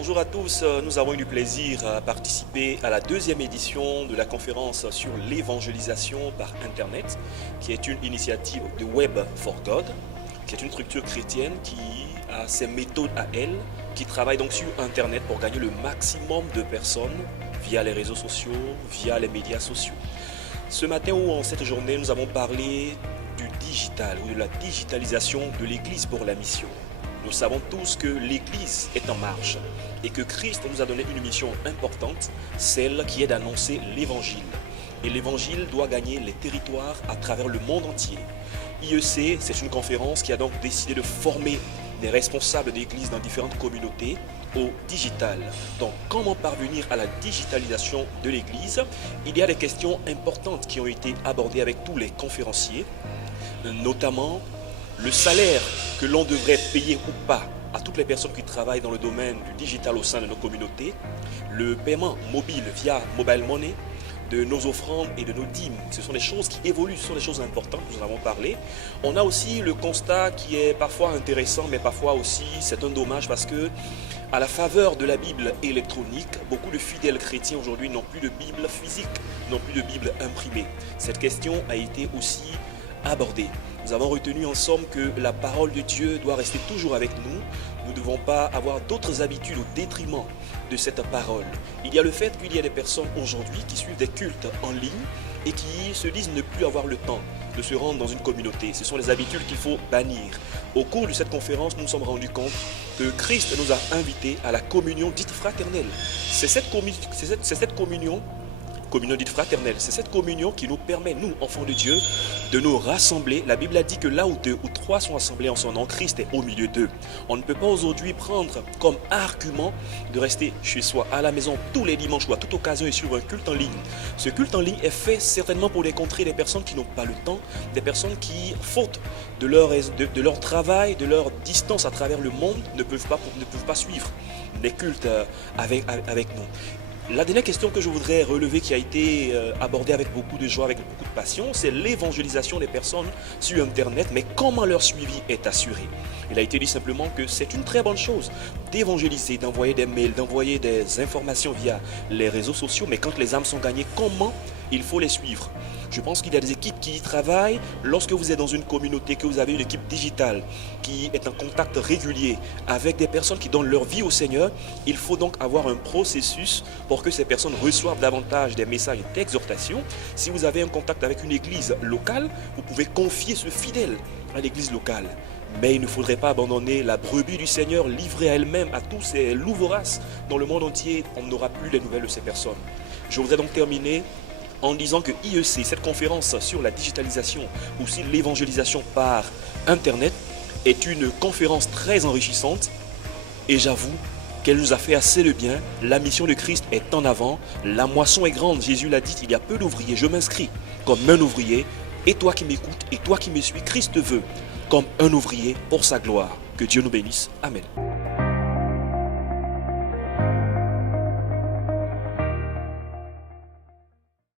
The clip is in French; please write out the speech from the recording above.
Bonjour à tous, nous avons eu du plaisir à participer à la deuxième édition de la conférence sur l'évangélisation par Internet, qui est une initiative de Web for God, qui est une structure chrétienne qui a ses méthodes à elle, qui travaille donc sur Internet pour gagner le maximum de personnes via les réseaux sociaux, via les médias sociaux. Ce matin ou en cette journée, nous avons parlé du digital ou de la digitalisation de l'Église pour la mission. Nous savons tous que l'Église est en marche et que Christ nous a donné une mission importante, celle qui est d'annoncer l'Évangile. Et l'Évangile doit gagner les territoires à travers le monde entier. IEC, c'est une conférence qui a donc décidé de former des responsables d'Église dans différentes communautés au digital. Donc, comment parvenir à la digitalisation de l'Église? Il y a des questions importantes qui ont été abordées avec tous les conférenciers, notamment le salaire que l'on devrait payer ou pas à toutes les personnes qui travaillent dans le domaine du digital au sein de nos communautés, le paiement mobile via mobile money, de nos offrandes et de nos dîmes. Ce sont des choses qui évoluent, ce sont des choses importantes, nous en avons parlé. On a aussi le constat qui est parfois intéressant, mais parfois aussi c'est un dommage parce que à la faveur de la Bible électronique, beaucoup de fidèles chrétiens aujourd'hui n'ont plus de Bible physique, n'ont plus de Bible imprimée. Cette question a été aussi abordée. Nous avons retenu en somme que la parole de Dieu doit rester toujours avec nous. Nous ne devons pas avoir d'autres habitudes au détriment de cette parole. Il y a le fait qu'il y a des personnes aujourd'hui qui suivent des cultes en ligne et qui se disent ne plus avoir le temps de se rendre dans une communauté. Ce sont des habitudes qu'il faut bannir. Au cours de cette conférence, nous nous sommes rendus compte que Christ nous a invités à la communion dite fraternelle. C'est cette communion dite fraternelle. C'est cette communion qui nous permet, nous, enfants de Dieu, de nous rassembler. La Bible a dit que là où deux ou trois sont assemblés en son nom, Christ est au milieu d'eux. On ne peut pas aujourd'hui prendre comme argument de rester chez soi, à la maison, tous les dimanches ou à toute occasion et suivre un culte en ligne. Ce culte en ligne est fait certainement pour décontrer des personnes qui n'ont pas le temps, des personnes qui, faute de leur travail, de leur distance à travers le monde, ne peuvent pas suivre des cultes avec nous. La dernière question que je voudrais relever, qui a été abordée avec beaucoup de joie, avec beaucoup de passion, c'est l'évangélisation des personnes sur Internet, mais comment leur suivi est assuré. Il a été dit simplement que c'est une très bonne chose d'évangéliser, d'envoyer des mails, d'envoyer des informations via les réseaux sociaux, mais quand les âmes sont gagnées, comment il faut les suivre? Je pense qu'il y a des équipes qui y travaillent. Lorsque vous êtes dans une communauté, que vous avez une équipe digitale qui est en contact régulier avec des personnes qui donnent leur vie au Seigneur, il faut donc avoir un processus pour que ces personnes reçoivent davantage des messages d'exhortation. Si vous avez un contact avec une église locale, vous pouvez confier ce fidèle à l'église locale. Mais il ne faudrait pas abandonner la brebis du Seigneur livrée à elle-même, à tous ces loups voraces dans le monde entier. On n'aura plus les nouvelles de ces personnes. Je voudrais donc terminer en disant que IEC, cette conférence sur la digitalisation ou sur l'évangélisation par Internet, est une conférence très enrichissante et j'avoue qu'elle nous a fait assez de bien. La mission de Christ est en avant, la moisson est grande, Jésus l'a dit, il y a peu d'ouvriers, je m'inscris comme un ouvrier et toi qui m'écoutes et toi qui me suis, Christ te veut comme un ouvrier pour sa gloire. Que Dieu nous bénisse. Amen.